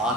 8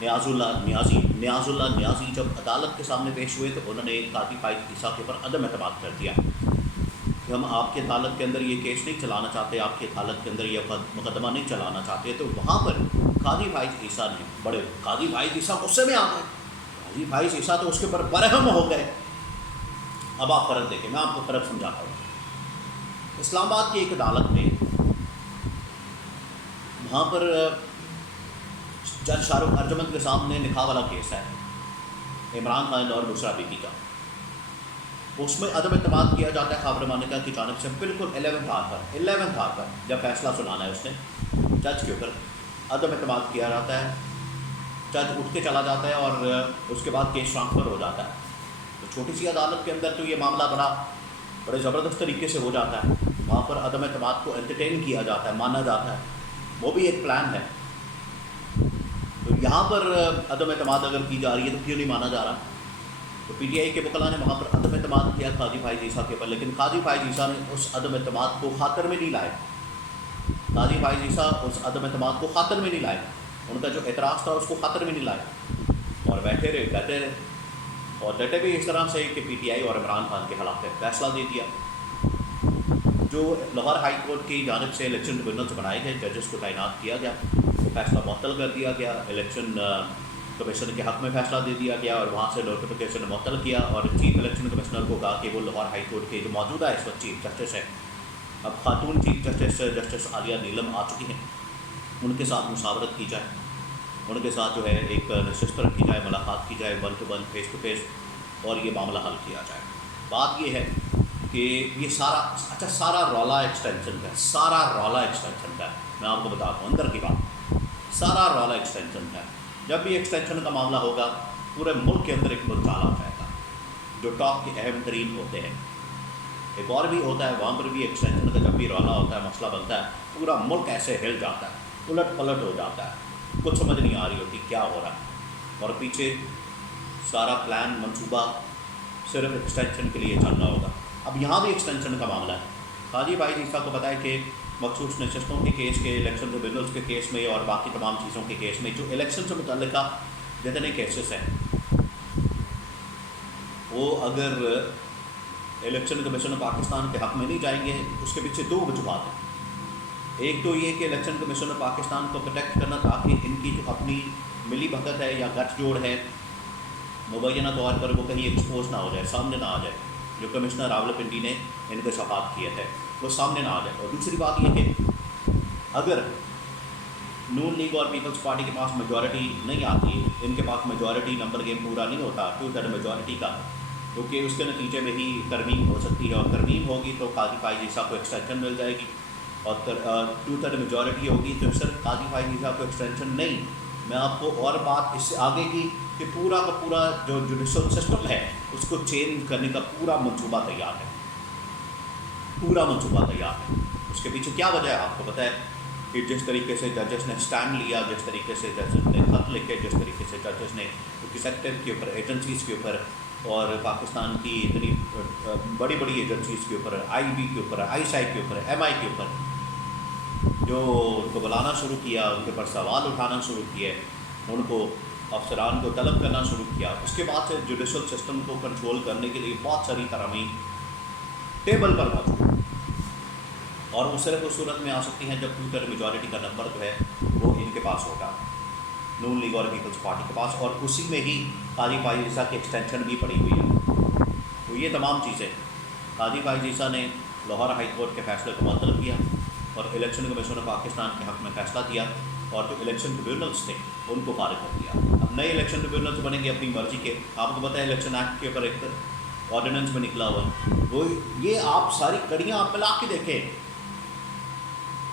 نیاز اللہ نیازی جب عدالت کے سامنے پیش ہوئے تو انہوں نے قاضی فائز عیسیٰ کے اوپر عدم اعتماد کر دیا کہ ہم آپ کی عدالت کے اندر یہ کیس نہیں چلانا چاہتے، آپ کی عدالت کے اندر یہ مقدمہ نہیں چلانا چاہتے. تو وہاں پر قاضی فائز عیسیٰ نے قاضی فائز عیسیٰ غصے میں آ گئے. قاضی فائز عیسیٰ تو اس کے اوپر برہم ہو گئے. اب آپ فرق دیکھیں، میں آپ کو فرق سمجھاتا ہوں. اسلام آباد کی ایک عدالت میں وہاں پر جج شاہ رخ ارجمند کے سامنے نکاح والا کیس ہے، عمران خان اور بشریٰ بی بی کا. اس میں عدم اعتماد کیا جاتا ہے خاور مالکہ کی جانب سے بالکل 11 آر پر جب فیصلہ سنانا ہے اس نے جج کے اوپر عدم اعتماد کیا جاتا ہے. جج اٹھ کے چلا جاتا ہے اور اس کے بعد کیس ٹرانسفر ہو جاتا ہے. تو چھوٹی سی عدالت کے اندر تو یہ معاملہ بڑے زبردست طریقے سے ہو جاتا ہے. وہاں پر عدم اعتماد کو انٹرٹین کیا جاتا ہے، مانا جاتا ہے، وہ بھی ایک پلان ہے. تو یہاں پر عدم اعتماد اگر کی جا رہی ہے تو کیوں نہیں مانا جا رہا؟ تو پی ٹی آئی کے وکلاء نے وہاں پر عدم اعتماد کیا قاضی فائز عیسیٰ کے اوپر، لیکن قاضی فائز عیسیٰ نے اس عدم اعتماد کو خاطر میں نہیں لائے. قاضی فائز عیسیٰ اس عدم اعتماد کو خاطر میں نہیں لائے. ان کا جو اعتراض تھا اس کو خاطر میں نہیں لائے اور بیٹھے رہے ڈٹے رہے. اور ڈٹے بھی اس طرح سے کہ پی ٹی آئی اور عمران خان کے خلاف فیصلہ دے دیا. جو لاہور ہائی کورٹ کی جانب سے الیکشن ٹریبیونلز بنائے گئے، ججز کو تعینات کیا گیا، وہ فیصلہ معطل کر دیا گیا. الیکشن کمیشن کے حق میں فیصلہ دے دیا گیا اور وہاں سے نوٹیفیکیشن معطل کیا. اور چیف الیکشن کمشنر کو کہا کہ وہ لاہور ہائی کورٹ کے جو موجودہ اس وقت چیف جسٹس ہے، اب خاتون چیف جسٹس عالیہ نیلم آ چکی ہیں، ان کے ساتھ مشاورت کی جائے، ان کے ساتھ جو ہے ایک نشست رکھی جائے، ملاقات کی جائے 1 to 1 فیس ٹو فیس، اور یہ معاملہ حل کیا جائے. بات یہ ہے کہ یہ سارا رولا ایکسٹینشن کا ہے، سارا رولا ایکسٹینشن کا ہے. میں آپ کو بتاتا ہوں اندر کی بات، سارا رولا ایکسٹینشن کا ہے. جب بھی ایکسٹینشن کا معاملہ ہوگا پورے ملک کے اندر ایک بلچال آ جائے گا. جو ٹاپ کے اہم ترین ہوتے ہیں، ایک اور بھی ہوتا ہے وہاں پر بھی ایکسٹینشن کا جب بھی رولا ہوتا ہے، مسئلہ بنتا ہے، پورا ملک ایسے ہل جاتا ہے، الٹ پلٹ ہو جاتا ہے، کچھ سمجھ نہیں آ رہی ہوتی کیا ہو رہا ہے. اور پیچھے سارا پلان منصوبہ صرف ایکسٹینشن کے لیے چل رہا ہوگا. اب یہاں بھی ایکسٹینشن کا معاملہ ہے. قاضی فائز عیسیٰ کو بتایا کہ مخصوص نشستوں کے کیس کے، الیکشن ٹریبیونلز کے کیس میں اور باقی تمام چیزوں کے کیس میں جو الیکشن سے متعلقہ جتنے کیسز ہیں، وہ اگر الیکشن کمیشن پاکستان کے حق میں نہیں جائیں گے، اس کے پیچھے 2 وجوہات ہیں. ایک تو یہ کہ الیکشن کمیشن پاکستان کو پروٹیکٹ کرنا تاکہ ان کی جو اپنی ملی بھگت ہے یا گٹھ جوڑ ہے مبینہ طور پر وہ کہیں ایکسپوز نہ ہو جائے، سامنے نہ آ جائے. جو کمشنر راولپنڈی نے انکشافات کیے تھے وہ سامنے نہ آ جائے. اور دوسری بات یہ کہ اگر نون لیگ اور پیپلز پارٹی کے پاس میجورٹی نہیں آتی، ان کے پاس میجورٹی نمبر گیم پورا نہیں ہوتا 2/3 میجورٹی کا، کیونکہ اس کے نتیجے میں ہی ترمیم ہو سکتی ہے، اور ترمیم ہوگی تو قاضی فائز عیسیٰ کو ایکسٹینشن مل جائے گی. اور 2/3 میجورٹی ہوگی تو صرف قاضی فائز عیسیٰ کو ایکسٹینشن نہیں، میں آپ کو اور بات اس سے آگے کی کہ پورا کا پورا جو جوڈیشل سسٹم ہے اس کو چینج کرنے کا پورا منصوبہ تیار ہے، پورا منصوبہ تیار ہے. اس کے پیچھے کیا وجہ ہے آپ کو پتہ ہے کہ جس طریقے سے ججز نے سٹینڈ لیا، جس طریقے سے ججز نے خط لکھے، جس طریقے سے ججز نے ایگزیکٹو کے اوپر، ایجنسیز کے اوپر، اور پاکستان کی اتنی بڑی بڑی ایجنسیز کے اوپر، آئی بی کے اوپر، آئی سائی کے اوپر، ایم آئی کے اوپر جو ان کو بلانا شروع کیا، ان کے اوپر سوال اٹھانا شروع کیے، ان کو افسران کو طلب کرنا شروع کیا. اس کے بعد سے جوڈیشل سسٹم کو کنٹرول کرنے کے لیے بہت ساری ترامیم ٹیبل پر موجود ہیں، اور وہ صرف اس صورت میں آ سکتی ہیں جب 2/3 میجورٹی کا نمبر جو ہے وہ ان کے پاس ہوگا، نون لیگ اور پیپلز پارٹی کے پاس. اور اسی میں ہی قاضی فائز عیسیٰ کی ایکسٹینشن بھی پڑی ہوئی ہے. تو یہ تمام چیزیں قاضی فائز عیسیٰ نے لاہور ہائی کورٹ کے فیصلے کو معطل کیا اور الیکشن کمیشن پاکستان کے حق میں فیصلہ دیا، اور جو الیکشن ٹریبیونلز تھے ان کو فارغ کر دیا. اب نئے الیکشن ٹریبیونلز بنیں گے اپنی مرضی کے. آپ کو پتہ ہے الیکشن ایکٹ کے اوپر ایک آرڈیننس میں نکلا ہوا، وہ یہ آپ ساری کڑیاں آپ ملا کے دیکھیں.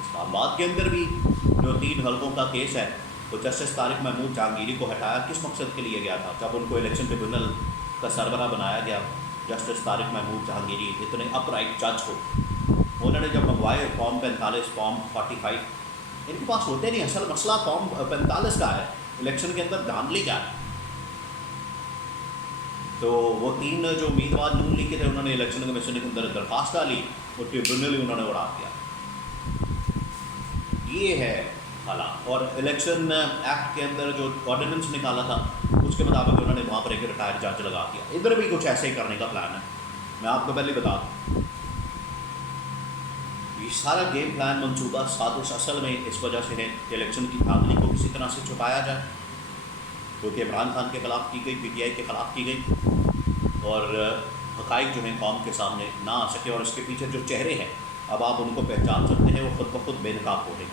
اسلام آباد کے اندر بھی جو 3 حلقوں کا کیس ہے، وہ جسٹس طارق محمود جہانگیری کو ہٹایا کس مقصد کے لیے گیا تھا؟ جب ان کو الیکشن ٹریبیونل کا سربراہ بنایا گیا، جسٹس طارق محمود جہانگیری اتنے اپ رائٹ جج کو، انہوں نے جب منگوائے فارم 45 فارم 45، ان کے پاس ہوتے نہیں. اصل مسئلہ فارم 45 کا ہے، الیکشن کے اندر دھاندلی کیا ہے. تو وہ 3 جو امیدوار نون لیگ کے تھے، انہوں نے الیکشن کمیشن کے اندر درخواست ڈالی، وہ ٹریبیونل ہی انہوں نے اڑا دیا. یہ ہے ڈالا اور الیکشن ایکٹ کے اندر جو آرڈیننس نکالا تھا اس کے مطابق انہوں نے وہاں پر ایک ریٹائر جج لگا دیا. ادھر بھی کچھ ایسے ہی کرنے کا پلان ہے. میں آپ کو پہلے بتا دوں یہ سارا گیم پلان منصوبہ سازش اصل میں اس وجہ سے ہے کہ الیکشن کی دھاندلی کو کسی طرح سے چھپایا جائے، کیونکہ عمران خان کے خلاف کی گئی، پی ٹی آئی کے خلاف کی گئی، اور حقائق جو ہیں قوم کے سامنے نہ آ سکے. اور اس کے پیچھے جو چہرے ہیں اب آپ ان کو پہچان سکتے ہیں، وہ خود بخود بے نقاب ہو گئے.